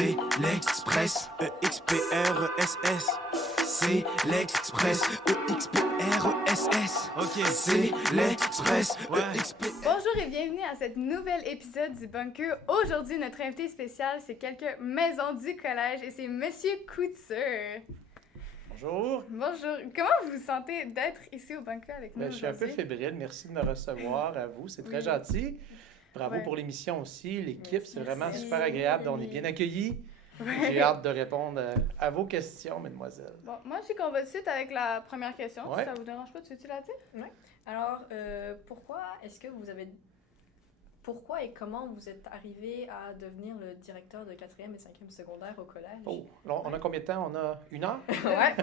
C'est l'Express, EXPRESS. C'est l'Express, EXPRESS. Ok, c'est l'Express, EXPRESS. Bonjour et bienvenue à cet nouvel épisode du Bunker. Aujourd'hui, notre invité spécial, c'est quelques maisons du collège et c'est Monsieur Couture. Bonjour. Bonjour. Comment vous vous sentez d'être ici au Bunker avec nous Je suis un peu fébrile. Merci de me recevoir à vous. C'est très gentil. Bravo pour l'émission aussi. L'équipe, c'est vraiment super agréable. On est bien accueillis. J'ai hâte de répondre à vos questions, mesdemoiselles. Bon, moi, je sais qu'on va tout de suite avec la première question. Ouais. Si ça vous dérange pas, tu veux-tu la dire? Oui. Alors, pourquoi et comment vous êtes arrivé à devenir le directeur de 4e et 5e secondaire au collège? Oh, on a combien de temps? On a 1 heure? Ouais.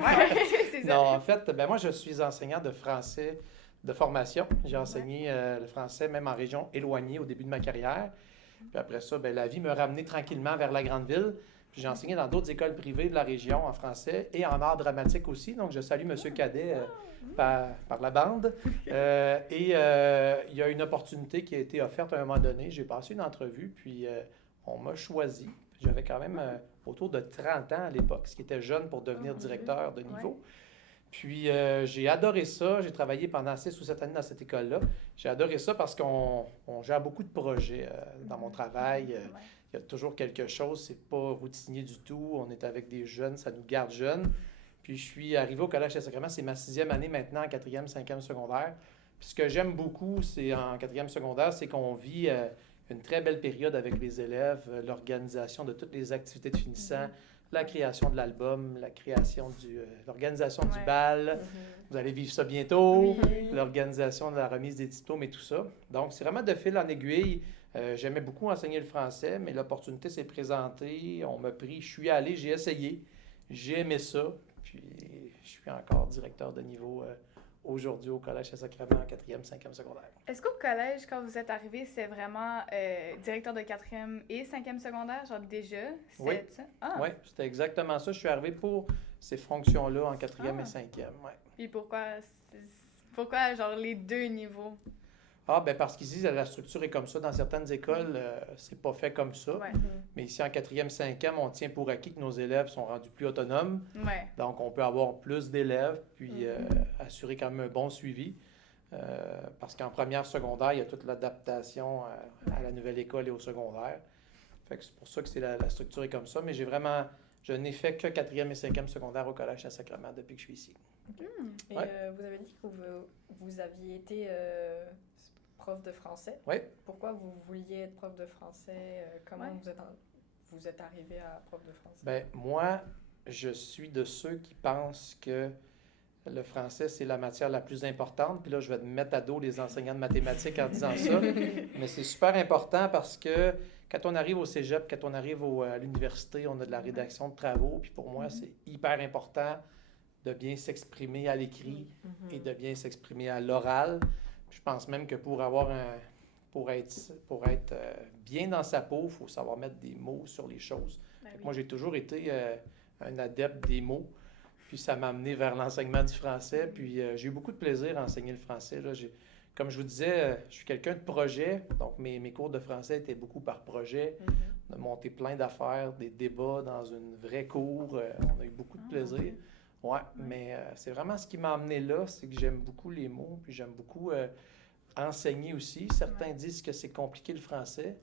C'est ça. Non, en fait, moi, je suis enseignant de français de formation. J'ai enseigné le français même en région éloignée au début de ma carrière. Puis après ça, la vie m'a ramené tranquillement vers la grande ville. Puis j'ai enseigné dans d'autres écoles privées de la région en français et en art dramatique aussi. Donc, je salue M. Cadet par la bande. Il y a une opportunité qui a été offerte à un moment donné. J'ai passé une entrevue, puis on m'a choisi. J'avais quand même autour de 30 ans à l'époque, ce qui était jeune pour devenir directeur de niveau. Ouais. Puis j'ai adoré ça. J'ai travaillé pendant 6 ou 7 années dans cette école-là. J'ai adoré ça parce qu'on gère beaucoup de projets dans mon travail. Il y a toujours quelque chose. C'est pas routinier du tout. On est avec des jeunes. Ça nous garde jeunes. Puis je suis arrivé au Collège Saint-Sacrement. C'est ma 6e année maintenant en 4e, 5e secondaire. Puis ce que j'aime beaucoup, c'est en 4e secondaire, c'est qu'on vit une très belle période avec les élèves, l'organisation de toutes les activités de finissant, la création de l'album, la création l'organisation du bal. Vous allez vivre ça bientôt, l'organisation de la remise des diplômes et tout ça. Donc, c'est vraiment de fil en aiguille. J'aimais beaucoup enseigner le français, mais l'opportunité s'est présentée. On m'a pris, je suis allé, j'ai essayé, j'ai aimé ça. Puis, je suis encore directeur de niveau aujourd'hui au Collège Saint-Sacrement en 4e, 5e secondaire. Est-ce qu'au collège, quand vous êtes arrivé, c'est vraiment directeur de 4e et 5e secondaire, genre déjà? Oui. Ça? Ah. Oui, c'était exactement ça. Je suis arrivé pour ces fonctions-là en 4e et 5e. Ouais. Puis pourquoi, genre, les deux niveaux? Parce qu'ici, la structure est comme ça. Dans certaines écoles, c'est pas fait comme ça. Ouais. Mais ici, en 4e, 5e, on tient pour acquis que nos élèves sont rendus plus autonomes. Ouais. Donc, on peut avoir plus d'élèves, puis assurer quand même un bon suivi. Parce qu'en première secondaire, il y a toute l'adaptation à la nouvelle école et au secondaire. Fait que c'est pour ça que la structure est comme ça. Mais je n'ai fait que 4e et 5e secondaire au Collège Saint-Sacrement depuis que je suis ici. Et vous avez dit que vous aviez été prof de français. Oui. Pourquoi vous vouliez être prof de français? Comment vous êtes arrivé à prof de français? Moi, je suis de ceux qui pensent que le français, c'est la matière la plus importante. Puis là, je vais mettre à dos les enseignants de mathématiques en disant ça. Mais c'est super important parce que quand on arrive au cégep, quand on arrive à l'université, on a de la rédaction de travaux. Puis pour moi, c'est hyper important de bien s'exprimer à l'écrit et de bien s'exprimer à l'oral. Je pense même que pour être bien dans sa peau, il faut savoir mettre des mots sur les choses. Moi, j'ai toujours été un adepte des mots. Puis ça m'a amené vers l'enseignement du français. Puis j'ai eu beaucoup de plaisir à enseigner le français. Là. Comme je vous disais, je suis quelqu'un de projet. Donc mes cours de français étaient beaucoup par projet. On a monté plein d'affaires, des débats dans une vraie cour. On a eu beaucoup de plaisir. Mais c'est vraiment ce qui m'a amené là, c'est que j'aime beaucoup les mots. Puis j'aime beaucoup enseigner aussi. Certains disent que c'est compliqué le français.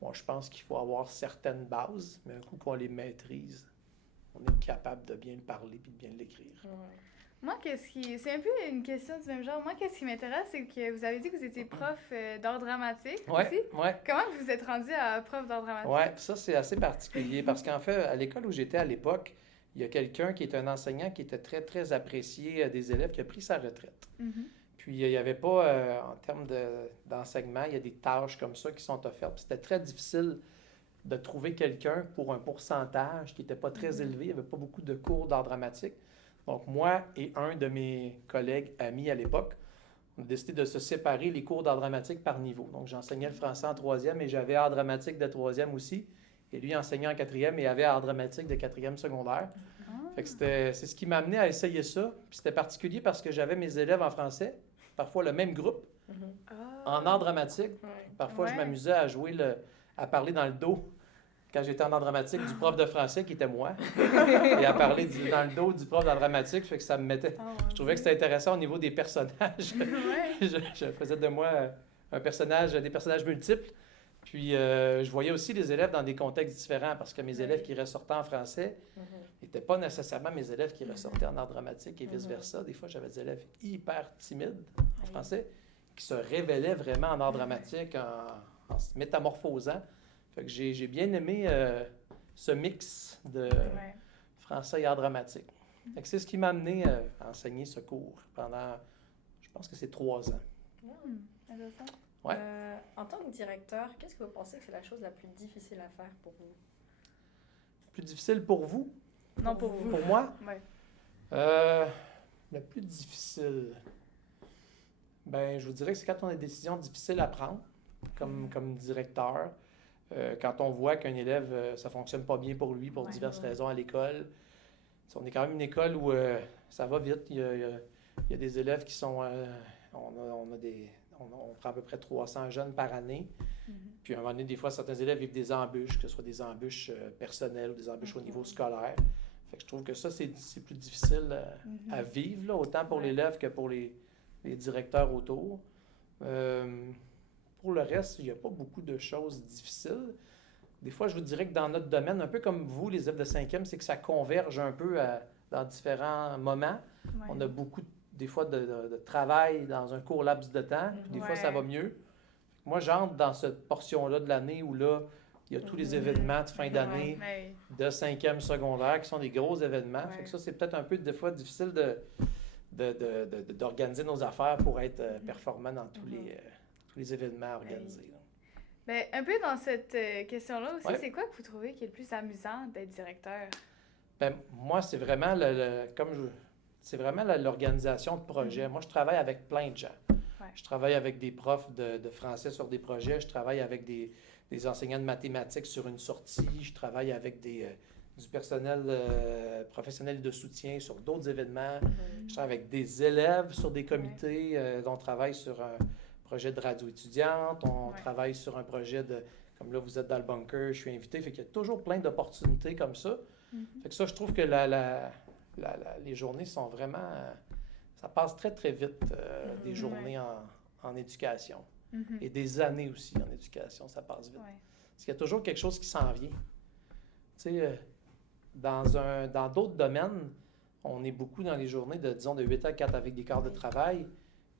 Moi, je pense qu'il faut avoir certaines bases, mais un coup qu'on les maîtrise, on est capable de bien le parler puis de bien l'écrire. Moi, c'est un peu une question du même genre. Moi, qu'est-ce qui m'intéresse, c'est que vous avez dit que vous étiez prof d'art dramatique aussi. Comment vous êtes rendu à prof d'art dramatique? Oui, ça, c'est assez particulier parce qu'en fait, à l'école où j'étais à l'époque, il y a quelqu'un qui est un enseignant qui était très, très apprécié des élèves qui a pris sa retraite. Puis, il n'y avait pas, en termes d'enseignement, il y a des tâches comme ça qui sont offertes. Puis c'était très difficile de trouver quelqu'un pour un pourcentage qui n'était pas très élevé. Il n'y avait pas beaucoup de cours d'art dramatique. Donc, moi et un de mes collègues amis à l'époque, on a décidé de se séparer les cours d'art dramatique par niveau. Donc, j'enseignais le français en 3e et j'avais art dramatique de 3e aussi. Et lui enseignait en 4e et avait art dramatique de 4e secondaire. Fait que c'est ce qui m'a amené à essayer ça. Puis c'était particulier parce que j'avais mes élèves en français, parfois le même groupe, en art dramatique. Parfois, je m'amusais à jouer, à parler dans le dos quand j'étais en art dramatique, du prof de français qui était moi. Il a parlé dans le dos du prof d'art dramatique, fait que ça me mettait... je trouvais que c'était intéressant au niveau des personnages. je faisais de moi des personnages multiples. Puis je voyais aussi les élèves dans des contextes différents, parce que mes élèves qui ressortaient en français n'étaient pas nécessairement mes élèves qui ressortaient en art dramatique et vice-versa. Des fois, j'avais des élèves hyper timides en français qui se révélaient vraiment en art dramatique en se métamorphosant. Fait que j'ai bien aimé ce mix de français et art dramatique. Fait que c'est ce qui m'a amené à enseigner ce cours pendant, je pense que c'est 3 ans. Ouais. En tant que directeur, qu'est-ce que vous pensez que c'est la chose la plus difficile à faire pour vous? Plus difficile pour vous? Non, pour vous. Pour moi? Oui. Le plus difficile, ben, je vous dirais que c'est quand on a des décisions difficiles à prendre comme directeur. Quand on voit qu'un élève, ça ne fonctionne pas bien pour lui pour diverses raisons à l'école. On est quand même une école où ça va vite. Il y a des élèves qui sont... on prend à peu près 300 jeunes par année. Puis à un moment donné, des fois, certains élèves vivent des embûches, que ce soit des embûches personnelles ou des embûches au niveau scolaire. Fait que je trouve que ça, c'est plus difficile à vivre, là, autant pour l'élève que pour les directeurs autour. Pour le reste, il n'y a pas beaucoup de choses difficiles. Des fois, je vous dirais que dans notre domaine, un peu comme vous, les élèves de 5e, c'est que ça converge un peu dans différents moments. On a beaucoup, des fois, de travail dans un court laps de temps, puis des fois, ça va mieux. Moi, j'entre dans cette portion-là de l'année où là, il y a tous les événements de fin d'année de 5e secondaire qui sont des gros événements. Fait que ça, c'est peut-être un peu, des fois, difficile d'organiser nos affaires pour être performant dans tous les événements organisés. Bien, un peu dans cette question-là aussi, c'est quoi que vous trouvez qui est le plus amusant d'être directeur? Bien, moi, c'est vraiment l'organisation de projets. Moi, je travaille avec plein de gens. Je travaille avec des profs de français sur des projets, je travaille avec des enseignants de mathématiques sur une sortie, je travaille avec du personnel professionnel de soutien sur d'autres événements, je travaille avec des élèves sur des comités, on travaille sur un projet de radio étudiante, on travaille sur un projet comme là, vous êtes dans le bunker, je suis invité, fait qu'il y a toujours plein d'opportunités comme ça. Fait que ça, je trouve que les journées sont vraiment... ça passe très, très vite, des journées en éducation. Et des années aussi en éducation, ça passe vite. Parce qu'il y a toujours quelque chose qui s'en vient. Tu sais, dans d'autres domaines, on est beaucoup dans les journées de 8 à 4 avec des quarts de travail.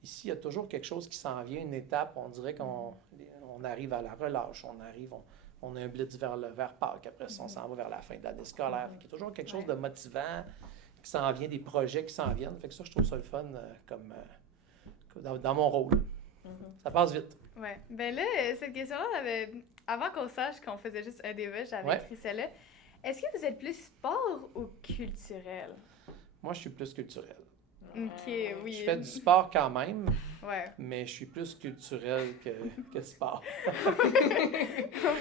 Ici, il y a toujours quelque chose qui s'en vient, une étape. On dirait qu'on arrive à la relâche, on a un blitz vers Pâques. Après ça, on s'en va vers la fin de l'année scolaire. Il y a toujours quelque chose de motivant qui s'en vient, des projets qui s'en viennent. Fait que ça, je trouve ça le fun dans mon rôle. Ça passe vite. Oui. Bien là, cette question-là, avant qu'on sache qu'on faisait juste un débat, j'avais écrit celle-là. Est-ce que vous êtes plus sport ou culturel? Moi, je suis plus culturel. OK, oui. Je fais du sport quand même, mais je suis plus culturel que sport. Oh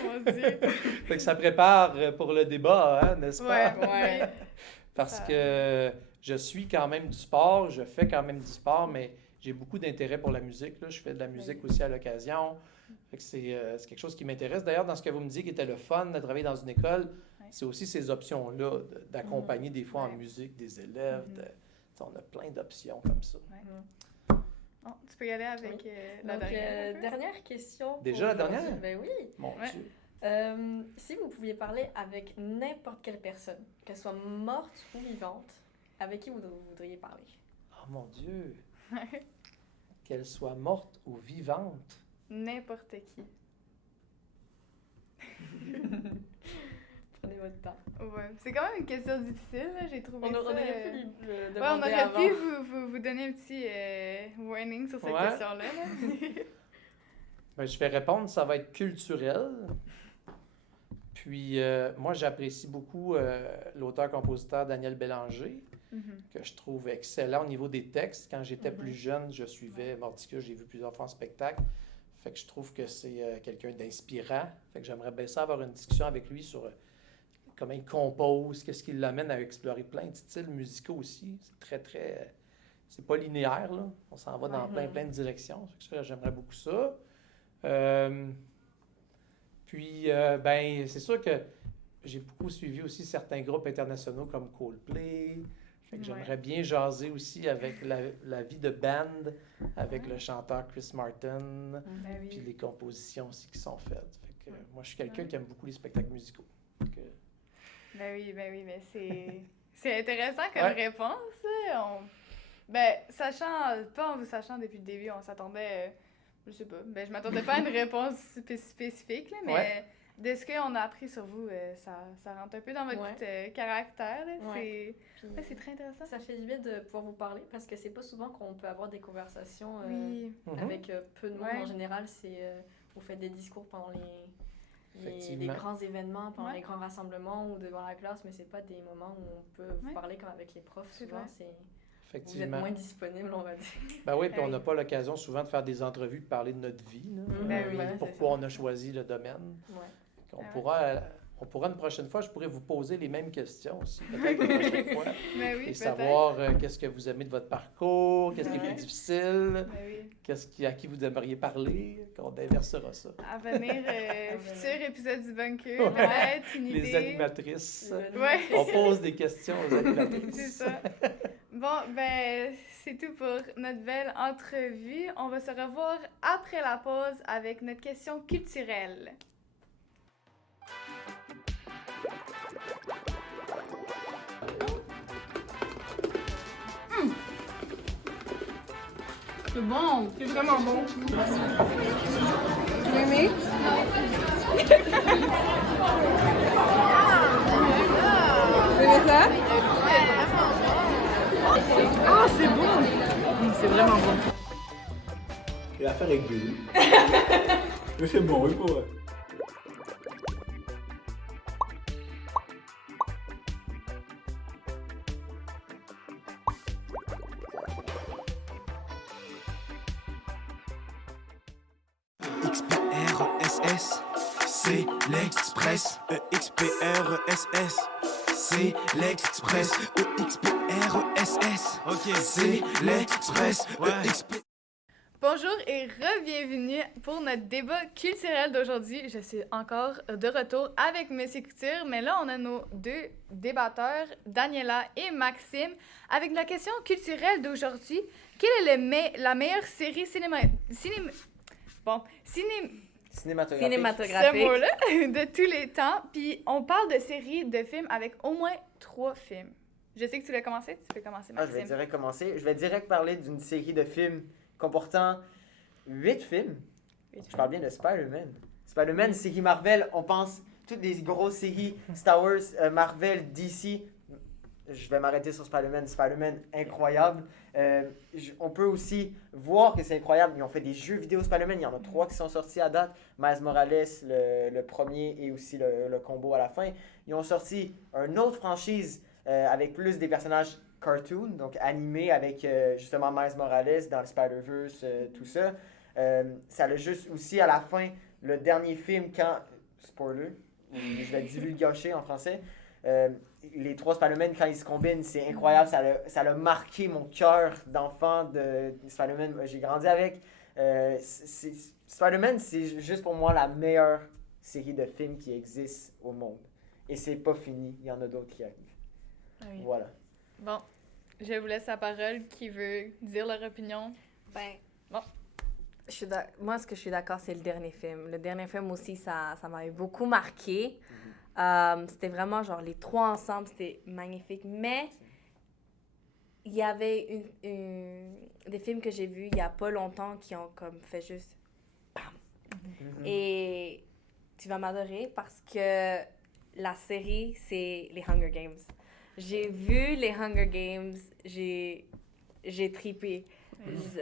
mon Dieu! Fait que ça prépare pour le débat, hein, n'est-ce pas? Oui. Parce que je suis quand même du sport, je fais quand même du sport, mais j'ai beaucoup d'intérêt pour la musique. Là. Je fais de la musique aussi à l'occasion. Fait que c'est quelque chose qui m'intéresse. D'ailleurs, dans ce que vous me dites qui était le fun de travailler dans une école, c'est aussi ces options-là d'accompagner des fois en musique des élèves. On a plein d'options comme ça. Oh, tu peux y aller avec la dernière. Dernière question. Déjà la dernière? Ben oui. Mon Dieu. Si vous pouviez parler avec n'importe quelle personne, qu'elle soit morte ou vivante, avec qui vous voudriez parler? Oh mon Dieu! Qu'elle soit morte ou vivante? N'importe qui. Prenez votre temps. Ouais. C'est quand même une question difficile, là. J'ai trouvé ça... On aurait pu le demander on aurait avant. pu vous donner un petit warning sur cette question-là. Ben, je vais répondre, ça va être culturel. Puis, moi, j'apprécie beaucoup l'auteur-compositeur Daniel Bélanger, que je trouve excellent au niveau des textes. Quand j'étais plus jeune, je suivais Mordicus, j'ai vu plusieurs fois en spectacle. Fait que je trouve que c'est quelqu'un d'inspirant. Fait que j'aimerais bien ça avoir une discussion avec lui sur comment il compose, qu'est-ce qui l'amène à explorer plein de styles musicaux aussi. C'est très, très... c'est pas linéaire, là. On s'en va dans plein de directions. Fait que j'aimerais beaucoup ça. Puis, ben, c'est sûr que j'ai beaucoup suivi aussi certains groupes internationaux comme Coldplay. Fait que j'aimerais bien jaser aussi avec la vie de band, avec le chanteur Chris Martin, puis les compositions aussi qui sont faites. Fait que, moi, je suis quelqu'un qui aime beaucoup les spectacles musicaux. Ben oui, mais c'est intéressant comme réponse. En vous sachant depuis le début, on s'attendait, je sais pas, je m'attendais pas à une réponse spécifique, là, mais de ce qu'on a appris sur vous, ça rentre un peu dans votre caractère. Là. C'est très intéressant. Ça fait du bien de pouvoir vous parler parce que c'est pas souvent qu'on peut avoir des conversations avec peu de monde. En général, vous faites des discours pendant les grands événements, pendant les grands rassemblements ou devant la classe, mais c'est pas des moments où on peut vous parler comme avec les profs. Souvent, vous êtes moins disponible, on va dire. Ben oui, puis on n'a pas l'occasion souvent de faire des entrevues, de parler de notre vie. Pourquoi on a choisi le domaine. On pourra une prochaine fois, je pourrais vous poser les mêmes questions aussi, peut-être une prochaine fois. Et savoir qu'est-ce que vous aimez de votre parcours, qu'est-ce qui est plus difficile, à qui vous aimeriez parler, qu'on inversera ça. À venir, futur épisode du Bunker, peut-être, une idée. Les animatrices. On pose des questions aux animatrices. C'est ça. Bon, c'est tout pour notre belle entrevue. On va se revoir après la pause avec notre question culturelle. C'est bon, c'est vraiment bon. Tu l'as aimé? Vous aimez ça? Ah, c'est bon! C'est vraiment bon. L'affaire est gueule. Mais c'est bon, oui, pour vrai. XPRESS, c'est l'Express. EXPRESS, c'est l'Express. EXPRESS, ok, c'est l'Express. Bonjour et re-bienvenue pour notre débat culturel d'aujourd'hui. Je suis encore de retour avec Monsieur Couture, mais là, on a nos deux débatteurs, Daniela et Maxime, avec la question culturelle d'aujourd'hui. Quelle est la meilleure série cinématographique ce mot-là, de tous les temps. Puis on parle de séries de films avec au moins 3 films. Je sais que tu l'as commencé, tu peux commencer, Maxime. Je vais direct commencer. Je vais direct parler d'une série de films comportant 8 films. Je parle bien de Spider-Man. Spider-Man, série Marvel, on pense toutes les grosses séries, Star Wars, Marvel, DC. Je vais m'arrêter sur Spider-Man. Spider-Man, incroyable. On peut aussi voir que c'est incroyable. Ils ont fait des jeux vidéo Spider-Man. Il y en a 3 qui sont sortis à date. Miles Morales, le premier, et aussi le combo à la fin. Ils ont sorti une autre franchise avec plus des personnages cartoon, donc animés avec justement Miles Morales dans le Spider-Verse, tout ça. Ça a juste aussi à la fin, le dernier film, spoiler, je vais divulgacher en français, les 3 Spider-Man, quand ils se combinent, c'est incroyable. Ça a marqué mon cœur d'enfant de Spider-Man. J'ai grandi avec. Spider-Man, c'est juste pour moi la meilleure série de films qui existe au monde. Et c'est pas fini. Il y en a d'autres qui arrivent. Oui. Voilà. Bon, je vous laisse la parole. Qui veut dire leur opinion? Bon. Moi, ce que je suis d'accord, c'est le dernier film. Le dernier film aussi, ça m'avait beaucoup marqué. C'était vraiment genre les 3 ensemble, c'était magnifique. Mais il y avait des films que j'ai vus il y a pas longtemps qui ont comme fait juste bam. Et tu vas m'adorer parce que la série, c'est les Hunger Games. J'ai vu les Hunger Games, j'ai trippé.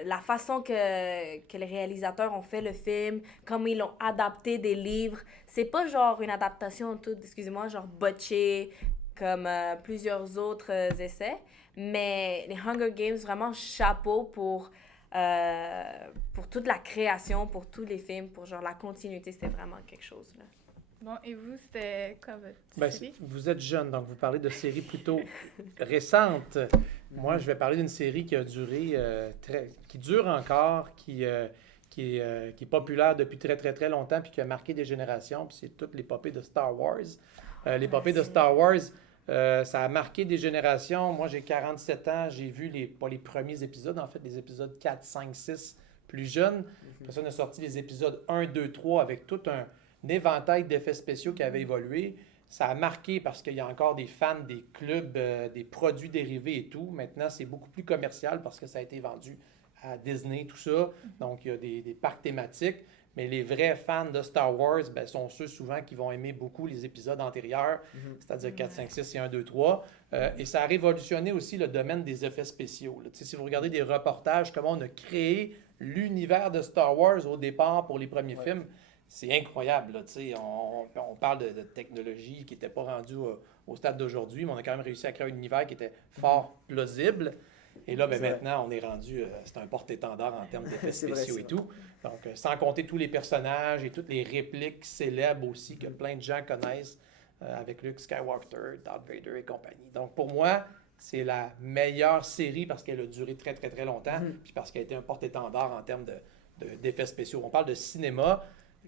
La façon que les réalisateurs ont fait le film, comme ils l'ont adapté des livres, c'est pas genre une adaptation genre botchée, comme plusieurs autres essais, mais les Hunger Games, vraiment chapeau pour toute la création, pour tous les films, pour genre la continuité, c'était vraiment quelque chose, là. Bon, et vous, c'était quoi votre série? Vous êtes jeune, donc vous parlez de séries plutôt récentes. Moi, je vais parler d'une série qui a duré, qui dure encore, qui qui est populaire depuis très, très, très longtemps puis qui a marqué des générations, puis c'est toutes l'épopée de Star Wars. L'épopée de Star Wars, ça a marqué des générations. Moi, j'ai 47 ans, j'ai vu pas les premiers épisodes, en fait, les épisodes 4, 5, 6, plus jeunes. Après ça, on a sorti les épisodes 1, 2, 3 avec tout un éventail d'effets spéciaux qui avait évolué. Ça a marqué parce qu'il y a encore des fans des clubs, des produits dérivés et tout. Maintenant, c'est beaucoup plus commercial parce que ça a été vendu à Disney, tout ça. Donc, il y a des parcs thématiques. Mais les vrais fans de Star Wars sont ceux souvent qui vont aimer beaucoup les épisodes antérieurs, c'est-à-dire 4, 5, 6 et 1, 2, 3. Et ça a révolutionné aussi le domaine des effets spéciaux. Si vous regardez des reportages, comment on a créé l'univers de Star Wars au départ pour les premiers films, c'est incroyable. Là, on parle de technologie qui n'était pas rendue au stade d'aujourd'hui, mais on a quand même réussi à créer un univers qui était fort plausible. Et là, maintenant, on est rendu, c'est un porte-étendard en termes d'effets spéciaux et tout. Donc, sans compter tous les personnages et toutes les répliques célèbres aussi que plein de gens connaissent avec Luke Skywalker, Darth Vader et compagnie. Donc, pour moi, c'est la meilleure série parce qu'elle a duré très, très, très longtemps, puis parce qu'elle a été un porte-étendard en termes d'effets spéciaux. On parle de cinéma.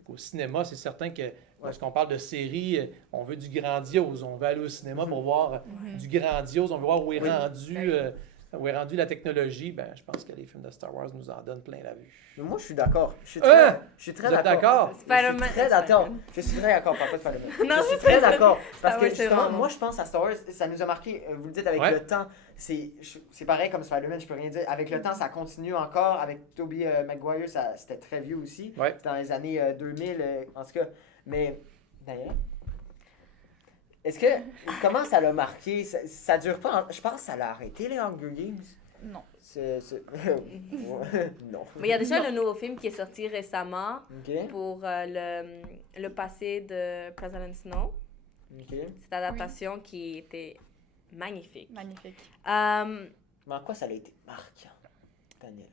Au cinéma, c'est certain que lorsqu'on parle de série, on veut du grandiose. On veut aller au cinéma pour voir du grandiose. On veut voir où est rendue la technologie. Je pense que les films de Star Wars nous en donnent plein la vue. Mais moi, je suis d'accord. Je suis très Vous êtes d'accord. d'accord? Spider-Man. Je suis très d'accord. Pas Spider-Man. Non, Je suis très d'accord. Parce Star que Wars, c'est justement, vraiment- moi, je pense à Star Wars, ça nous a marqué, vous le dites avec le temps. C'est pareil comme Spider-Man, je peux rien dire. Avec le temps, ça continue encore. Avec Tobey Maguire, c'était très vieux aussi. Ouais. C'était dans les années 2000, en tout cas. Mais, d'ailleurs, comment ça l'a marqué? Ça dure pas, je pense que ça l'a arrêté, les Hunger Games. Non. Non. Mais il y a déjà le nouveau film qui est sorti récemment OK. pour le passé de President Snow. OK. Cette adaptation qui était magnifique. Magnifique. Mais en quoi ça a été marquant, Daniela?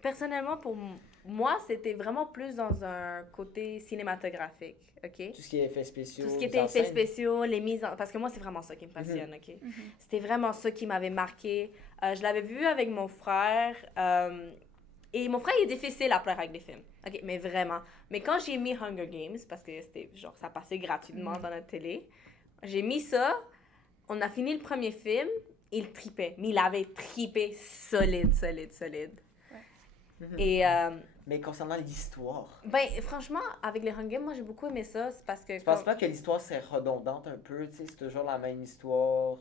Personnellement, pour moi, c'était vraiment plus dans un côté cinématographique, OK? Tout ce qui est effets spéciaux. Tout ce qui était mise en effets scène. spéciaux, les mises en... Parce que moi, c'est vraiment ça qui me passionne, OK? C'était vraiment ça qui m'avait marqué. Je l'avais vu avec mon frère. Et mon frère, il est difficile à plaire avec des films. OK? Mais vraiment. Mais quand j'ai mis Hunger Games, parce que c'était genre, ça passait gratuitement dans notre télé, j'ai mis ça. On a fini le premier film. Il tripait. Mais il avait tripé solide. Et... Mais concernant l'histoire, franchement, avec les Hunger Games, moi, j'ai beaucoup aimé ça. C'est parce que... tu penses pas que l'histoire serait redondante un peu? Tu sais, c'est toujours la même histoire.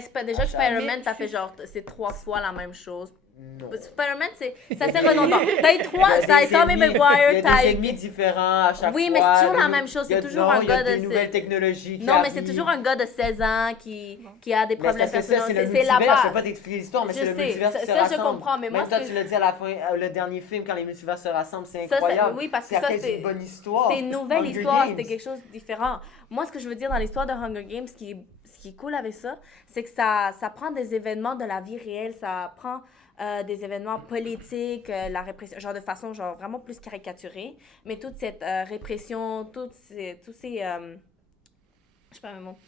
c'est pas déjà que Spider-Man, t'as fait genre, c'est 3 fois la même chose. Non. Spider-Man, c'est assez redondant. T'as eu 3, t'as eu Tommy Maguire, Il y a t'as des eu... ennemis différents à chaque fois. Oui, mais c'est toujours la même chose. C'est toujours un Il y a gars des de... nouvelles technologies qui Non, mais c'est arrivent. toujours un gars de 16 ans qui a des Mais problèmes c'est ça, c'est le personnels. C'est multivers. la Je peux base. pas t'expliquer l'histoire, mais Je c'est le sais, multivers qui se ça, je rassemble. comprends, mais moi, Même toi, ce que- tu l'as dit à la fin, le dernier film, quand les multivers se rassemblent, c'est Ça, incroyable. oui, parce que C'est ça, après, c'est une bonne histoire. C'était une nouvelle Hunger histoire, Games. c'était quelque chose de différent. Moi, ce que je veux dire dans l'histoire de Hunger Games, ce qui est cool avec ça, c'est que ça prend des événements de la vie réelle, ça prend des événements politiques, la répression, genre de façon genre vraiment plus caricaturée, mais toute cette répression, tous ces je sais pas le mot,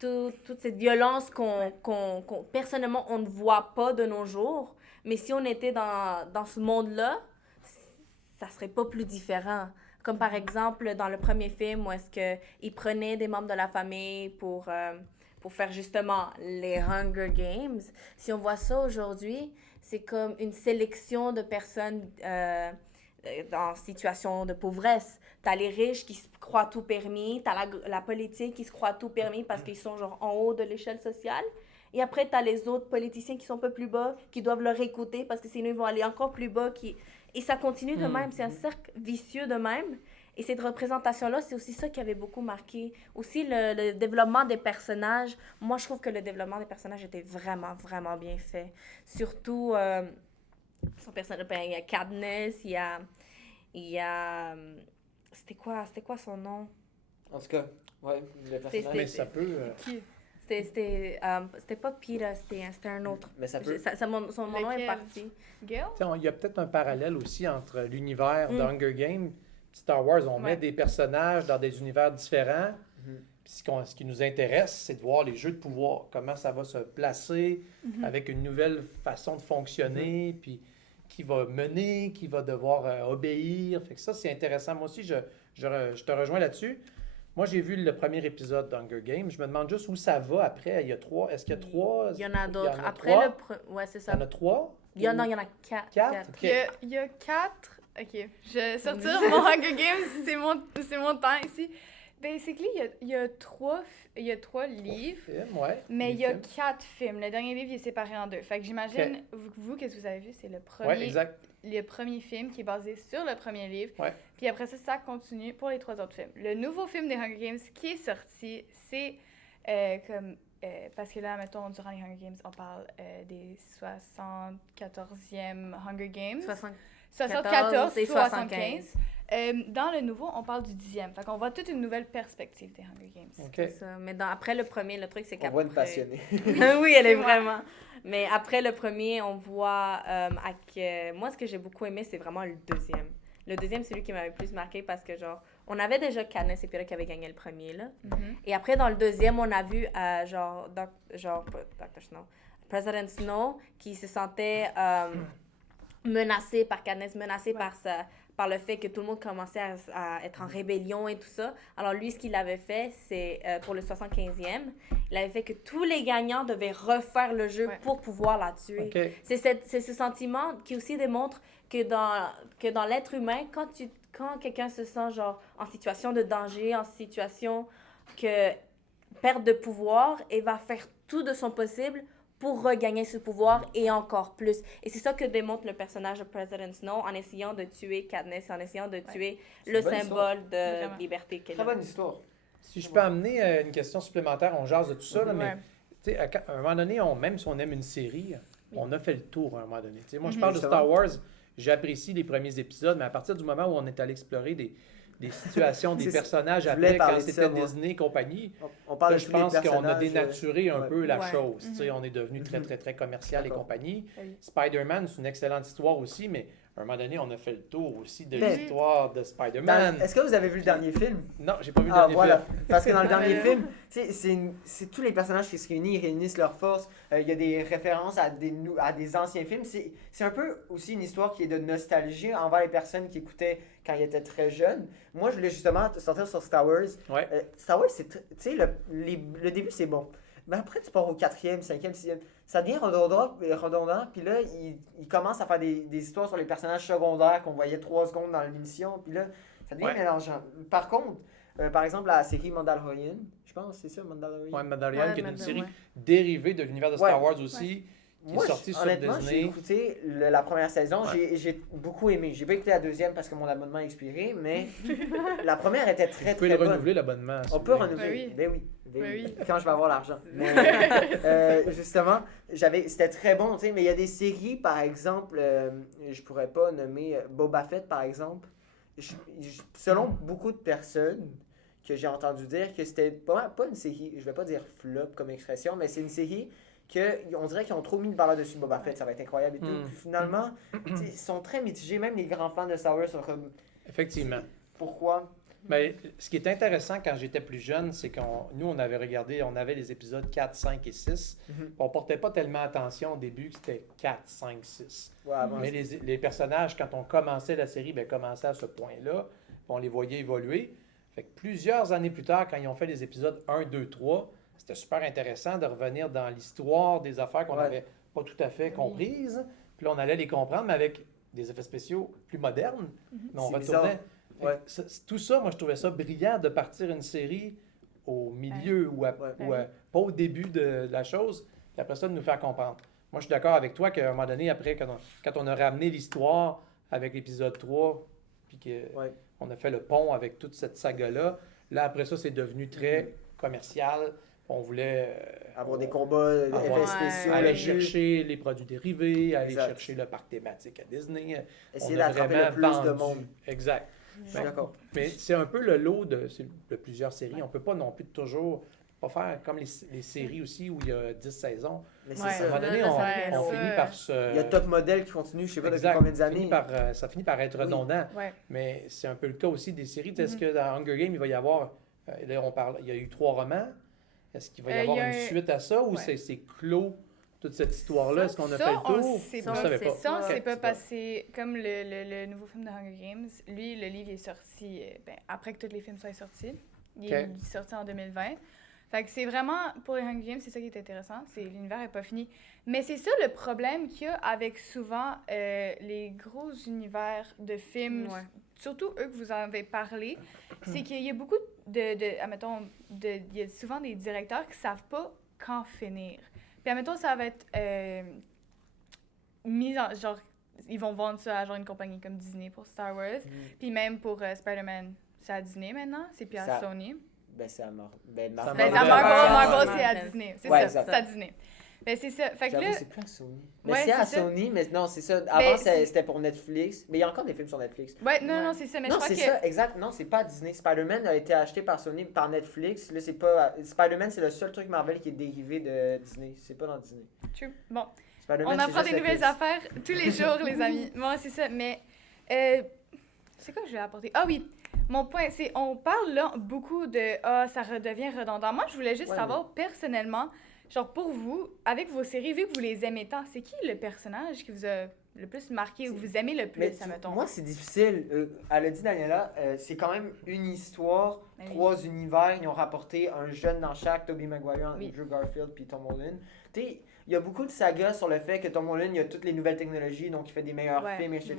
toute cette violence qu'on personnellement on ne voit pas de nos jours, mais si on était dans ce monde-là, ça serait pas plus différent. Comme par exemple dans le premier film où est-ce que il prenait des membres de la famille pour faire justement les Hunger Games. Si on voit ça aujourd'hui, c'est comme une sélection de personnes en situation de pauvresse. T'as les riches qui se croient tout permis, t'as la politique qui se croit tout permis parce qu'ils sont genre en haut de l'échelle sociale. Et après, t'as les autres politiciens qui sont un peu plus bas, qui doivent leur écouter parce que sinon ils vont aller encore plus bas. Et ça continue de même. C'est un cercle vicieux de même. Et cette représentation-là, c'est aussi ça qui avait beaucoup marqué. Aussi, le développement des personnages. Moi, je trouve que le développement des personnages était vraiment, vraiment bien fait. Surtout, son personnage, il y a Katniss, il y a c'était quoi son nom? En tout cas, ouais, le personnage. Mais ça peut... C'était pas Peter, c'était un autre. Mais ça peut. Son nom est Lequel? parti. Gail? Il y a peut-être un parallèle aussi entre l'univers d'Hunger Games et Star Wars. On met des personnages dans des univers différents. Puis ce qui nous intéresse, c'est de voir les jeux de pouvoir, comment ça va se placer avec une nouvelle façon de fonctionner. Puis qui va mener, qui va devoir obéir. Fait que ça, c'est intéressant. Moi aussi, je te rejoins là-dessus. Moi, j'ai vu le premier épisode d'Hunger Games. Je me demande juste où ça va après. Il y a 3. Est-ce qu'il y a 3? Il y en a d'autres. Après ouais, c'est ça. Il y en a 3? Il y en a 4. 4? Il y a 4. OK. Je vais sortir mon Hunger Games. C'est mon temps ici. Basically, il y a 3 livres. Films, ouais. Mais il y a 4 films. Le dernier livre, il est séparé en 2. Fait que j'imagine, vous, qu'est-ce que vous avez vu? C'est le premier. Ouais, exact. Le premier film qui est basé sur le premier livre. Ouais. Puis après ça, ça continue pour les 3 autres films. Le nouveau film des Hunger Games qui est sorti, c'est parce que là, mettons, durant les Hunger Games, on parle des 74e Hunger Games. 74 et 75. Dans le nouveau, on parle du 10e. Fait qu'on voit toute une nouvelle perspective des Hunger Games. Okay. C'est ça. Mais après le premier, le truc, c'est qu'après... On voit une passionnée. Oui, elle est vraiment... Mais après le premier, on voit... moi, ce que j'ai beaucoup aimé, c'est vraiment le deuxième. Le deuxième, c'est celui qui m'avait plus marqué parce que, genre, on avait déjà Katniss et Peeta qui avaient gagné le premier, là. Et après, dans le deuxième, on a vu, Dr. Snow, President Snow, qui se sentait menacé par Katniss, menacé par le fait que tout le monde commençait à être en rébellion et tout ça. Alors lui, ce qu'il avait fait, c'est pour le 75e, il avait fait que tous les gagnants devaient refaire le jeu pour pouvoir la tuer. Okay. C'est ce sentiment qui aussi démontre que dans l'être humain, quand quelqu'un se sent genre en situation de danger, en situation que perte de pouvoir, il va faire tout de son possible pour regagner ce pouvoir et encore plus. Et c'est ça que démontre le personnage de President Snow en essayant de tuer Katniss, en essayant de tuer le symbole de liberté qu'elle a. Très bonne histoire. Si je peux amener une question supplémentaire, on jase de tout ça, là, mais à un moment donné, même si on aime une série, on a fait le tour à un moment donné. Moi, je parle de Star Wars, j'apprécie les premiers épisodes, mais à partir du moment où on est allé explorer des situations, des personnages après, quand c'était Disney et compagnie, on parle je pense qu'on a dénaturé un peu la chose. Mm-hmm. On est devenu très, très, très commercial et compagnie. Spider-Man, c'est une excellente histoire aussi, mais à un moment donné, on a fait le tour aussi de l'histoire de Spider-Man. Est-ce que vous avez vu le dernier film? Non, j'ai pas vu le dernier film. Parce que dans le dernier film, c'est tous les personnages qui se réunissent leurs forces. Il y a des références à des anciens films. C'est un peu aussi une histoire qui est de nostalgie envers les personnes qui écoutaient quand ils étaient très jeunes. Moi, je voulais justement sortir sur Star Wars. Ouais. Star Wars, le début, c'est bon. Mais après, tu pars au 4e, 5e, 6e. Ça devient redondant. Puis là, il commence à faire des histoires sur les personnages secondaires qu'on voyait 3 secondes dans l'émission. Puis là, ça devient mélangeant. Par contre, par exemple, la série Mandalorian, je pense, c'est ça, Mandalorian. Ouais, Mandalorian, qui est une série dérivée de l'univers de Star Wars aussi, qui est sortie sur honnêtement, Disney. j'ai écouté la première saison, j'ai beaucoup aimé. J'ai pas écouté la deuxième parce que mon abonnement a expiré, mais la première était très, très bonne. Vous pouvez le renouveler, l'abonnement. On peut renouveler. Ben oui. Quand je vais avoir l'argent. Justement, c'était très bon, tu sais, mais il y a des séries, par exemple, je pourrais pas nommer Boba Fett, par exemple. Selon beaucoup de personnes que j'ai entendu dire que c'était pas une série, je vais pas dire flop comme expression, mais c'est une série on dirait qu'ils ont trop mis de valeur dessus Boba Fett, ça va être incroyable et tout. Puis finalement, ils sont très mitigés, même les grands fans de Star Wars sont comme... Effectivement. Pourquoi? Mais ce qui est intéressant quand j'étais plus jeune, c'est nous, on avait les épisodes 4, 5 et 6. On portait pas tellement attention au début que c'était 4, 5, 6. Mais les personnages, quand on commençait la série, commençaient à ce point-là. On les voyait évoluer. Fait que plusieurs années plus tard, quand ils ont fait les épisodes 1, 2, 3, c'était super intéressant de revenir dans l'histoire des affaires qu'on n'avait pas tout à fait comprises. Puis là, on allait les comprendre, mais avec des effets spéciaux plus modernes. Mais on retournait. Tout ça, moi, je trouvais ça brillant de partir une série au milieu ou pas au début de la chose, puis après ça, de nous faire comprendre. Moi, je suis d'accord avec toi qu'à un moment donné, après, quand on a ramené l'histoire avec l'épisode 3, puis qu'on a fait le pont avec toute cette saga-là, là, après ça, c'est devenu très commercial. On voulait avoir des combats, effets spéciaux, aller chercher les produits dérivés, aller chercher le parc thématique à Disney. Essayer d'attraper le plus de monde. Exact. Je suis d'accord. Mais c'est un peu le lot de plusieurs séries. On ne peut pas non plus toujours pas faire comme les séries aussi où il y a 10 saisons. Mais c'est ça. À un moment donné, on finit par se... Il y a Top Model qui continue, je sais pas depuis combien d'années. Ça finit par être redondant. Mais c'est un peu le cas aussi des séries. Est-ce que dans Hunger Games, il va y avoir... là, il y a eu 3 romans. Est-ce qu'il va y avoir une suite à ça ou c'est clos toute cette histoire-là? Est-ce qu'on a fait le tour? Ça, on ne sait pas passer. Comme le nouveau film de Hunger Games, lui, le livre est sorti après que tous les films soient sortis. Il est sorti en 2020. Fait que c'est vraiment, pour les Hunger Games, c'est ça qui est intéressant. L'univers n'est pas fini. Mais c'est ça le problème qu'il y a avec souvent les gros univers de films, surtout eux que vous en avez parlé, c'est qu'il y a beaucoup il y a souvent des directeurs qui ne savent pas quand finir. Puis, admettons, ça va être mis en... Genre, ils vont vendre ça à genre une compagnie comme Disney pour Star Wars. Puis même pour Spider-Man, c'est à Disney maintenant, c'est plus à Sony. C'est à Marvel. Marvel, c'est à Disney. C'est ça, c'est à Disney. C'est ça. Fait que là... c'est plus à Sony. Mais c'est à Sony, mais non, c'est ça. Avant, c'était pour Netflix. Mais il y a encore des films sur Netflix. Non, c'est ça. Mais je crois que... Non, c'est ça, exact. Non, c'est pas Disney. Spider-Man a été acheté par Sony, par Netflix. Là, c'est pas... Spider-Man, c'est le seul truc Marvel qui est dérivé de Disney. C'est pas dans Disney. True. Bon. Spider-Man, on apprend des nouvelles affaires tous les jours, les amis. Moi, c'est ça. Mais... c'est quoi que je vais apporter? Ah oui! Mon point, c'est, on parle là beaucoup de « ça redevient redondant ». Moi, je voulais juste savoir, personnellement, genre pour vous, avec vos séries, vu que vous les aimez tant, c'est qui le personnage qui vous a le plus marqué ou que vous aimez le plus, admettons? Moi, c'est difficile. Elle a dit, Daniela, c'est quand même une histoire, 3 univers. Ils ont rapporté un jeune dans chaque, Tobey Maguire, Andrew Garfield puis Tom Holland. Tu sais, il y a beaucoup de sagas sur le fait que Tom Holland, il a toutes les nouvelles technologies, donc il fait des meilleurs films, etc.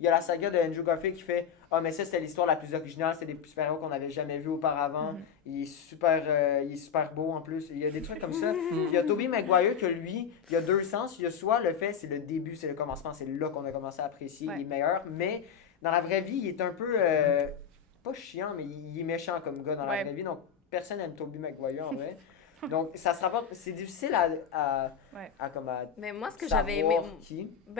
Il y a la saga de Andrew Garfield qui fait « Ah, mais ça, c'était l'histoire la plus originale, c'était des super-héros qu'on n'avait jamais vus auparavant. Il est super beau en plus. » Il y a des trucs comme ça. Il y a Tobey Maguire que lui, il y a 2 sens. Il y a soit le fait, c'est le début, c'est le commencement, c'est là qu'on a commencé à apprécier, il est meilleur. Mais dans la vraie vie, il est un peu, pas chiant, mais il est méchant comme gars dans la vraie vie. Donc, personne n'aime Tobey Maguire en vrai. Donc, ça se rapporte... C'est difficile à mais moi, ce que j'avais aimé...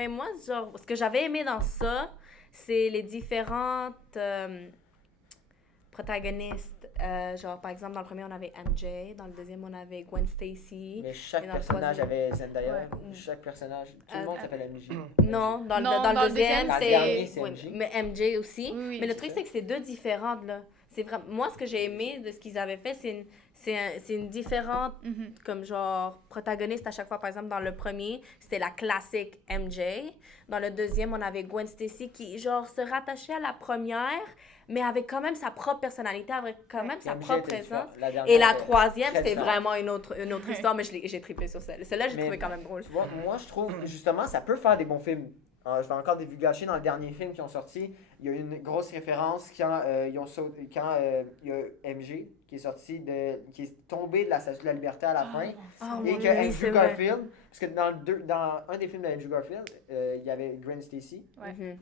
moi, genre, ce que j'avais aimé dans ça, c'est les différentes protagonistes. Genre, par exemple, dans le premier, on avait MJ. Dans le deuxième, on avait Gwen Stacy. Mais chaque personnage avait Zendaya. Chaque personnage... Tout le monde s'appelle MJ. Non, dans le deuxième, c'est MJ. Mais MJ aussi. Mais le truc, c'est que c'est 2 différentes, là. C'est vraiment... Moi, ce que j'ai aimé de ce qu'ils avaient fait, c'est une différente, comme genre, protagoniste à chaque fois. Par exemple, dans le premier, c'était la classique MJ. Dans le deuxième, on avait Gwen Stacy qui, genre, se rattachait à la première, mais avec quand même sa propre personnalité, avec quand même sa propre présence. Et la troisième, c'était vraiment une autre histoire, mais j'ai trippé sur celle-là. Celle-là, j'ai trouvé quand même drôle. Tu vois, moi, je trouve, justement, ça peut faire des bons films. Je vais encore divulgacher dans le dernier film qui ont sorti. Il y a une grosse référence quand il y a MJ qui est sorti qui est tombé de la Statue de la Liberté à la fin. Et que Andrew Garfield, parce que dans un des films de Andrew Garfield, il y avait Gwen Stacy.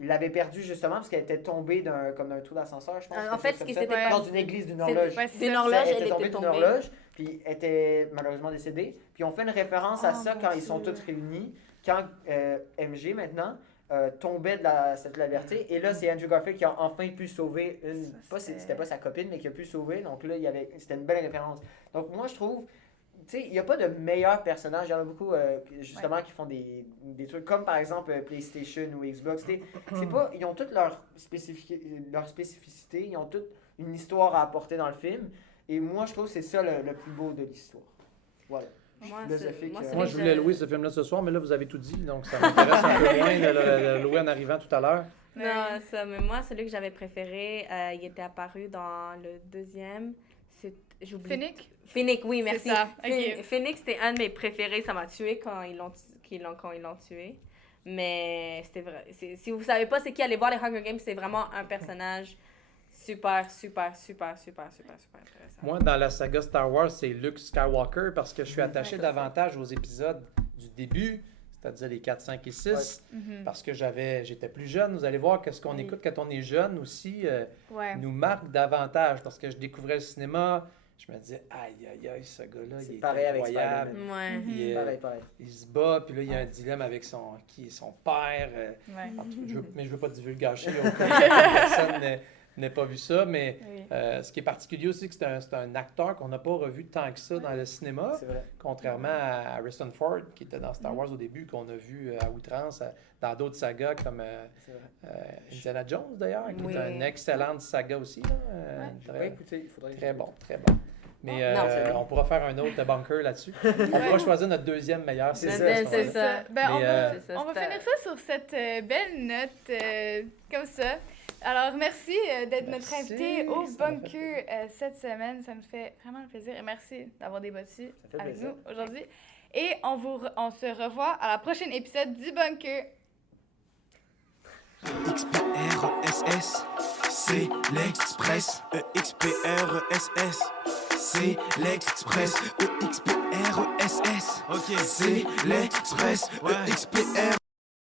Il l'avait perdue justement parce qu'elle était tombée d'un trou d'ascenseur, je pense. En fait, ce qui s'était passé... Dans une église, d'une horloge. D'une horloge, elle était tombée d'une horloge, puis elle était malheureusement décédée. Puis on fait une référence à ça quand ils sont tous réunis. Quand MJ, maintenant, tombait de la Statue de la Liberté. Et là, c'est Andrew Garfield qui a enfin pu sauver c'était pas sa copine, mais qui a pu sauver. Donc là, c'était une belle référence. Donc moi, je trouve, tu sais, il n'y a pas de meilleurs personnages. Il y en a beaucoup, justement, qui font des trucs comme, par exemple, PlayStation ou Xbox. C'est pas... Ils ont toutes leurs spécificités. Ils ont toutes une histoire à apporter dans le film. Et moi, je trouve que c'est ça le plus beau de l'histoire. Voilà. Moi, je voulais louer ce film-là ce soir, mais là, vous avez tout dit, donc ça m'intéresse un peu moins de le louer en arrivant tout à l'heure. Non, ça, mais moi, celui que j'avais préféré, il était apparu dans le deuxième. Phoenix, oui, merci. Ça. Okay. Phoenix, c'était un de mes préférés. Ça m'a tué quand ils l'ont tué. Mais c'était vrai. Si vous savez pas c'est qui, allez voir les Hunger Games. C'est vraiment un personnage super intéressant. Moi, dans la saga Star Wars, c'est Luke Skywalker parce que je suis attaché davantage aux épisodes du début, c'est-à-dire les 4, 5 et 6, parce que j'étais plus jeune. Vous allez voir que ce qu'on écoute quand on est jeune aussi nous marque davantage parce que je découvrais le cinéma. Je me disais, aïe, ce gars-là, il est incroyable. Il se bat, puis là, il y a un dilemme avec son père. Mais je veux pas divulgacher, personne n'ait pas vu ça, mais ce qui est particulier aussi, c'est que c'est un acteur qu'on n'a pas revu tant que ça dans le cinéma, contrairement à Harrison Ford, qui était dans Star Wars au début, qu'on a vu à outrance dans d'autres sagas comme Indiana Jones, d'ailleurs, qui est une excellente saga aussi. Très bon. Mais Non. on pourra faire un autre bunker là-dessus. On pourra choisir notre deuxième meilleur. C'est film ça, à ce c'est moment-là. ça. Ben, on Mais, va, c'est ça, on va c'est finir ça sur cette belle note, comme ça. Alors, merci d'être notre Merci, invité au ça m'a fait bunker cette semaine. Ça nous fait vraiment un plaisir. Et merci d'avoir débattu Ça fait avec plaisir. nous aujourd'hui. Et on se revoit à la prochaine épisode du bunker. XPRSS, c'est l'Express. EXPRSS, c'est l'Express. EXPRSS, ok, c'est l'Express. EXPR.